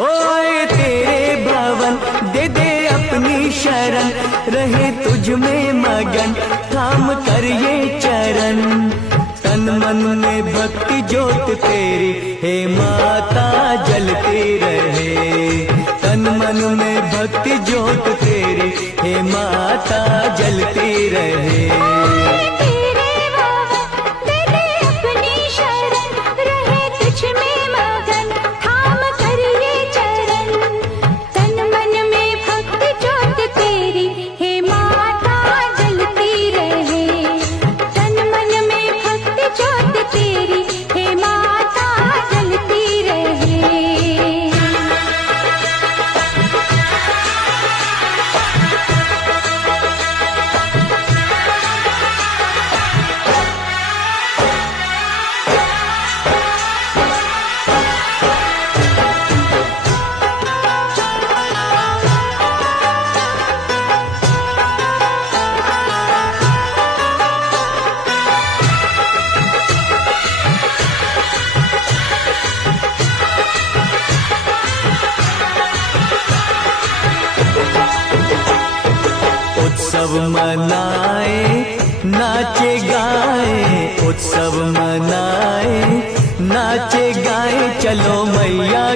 ओए तेरे भवन दे दे अपनी शरण, रहे तुझ में मगन थाम कर ये चरण। तन मन में भक्ति ज्योत तेरी हे माता जलती रहे, तन मन में भक्ति ज्योत तेरी हे माता जलती रहे। उत्सव मनाए नाचे गाए, उत्सव मनाए नाचे गाए, चलो मैया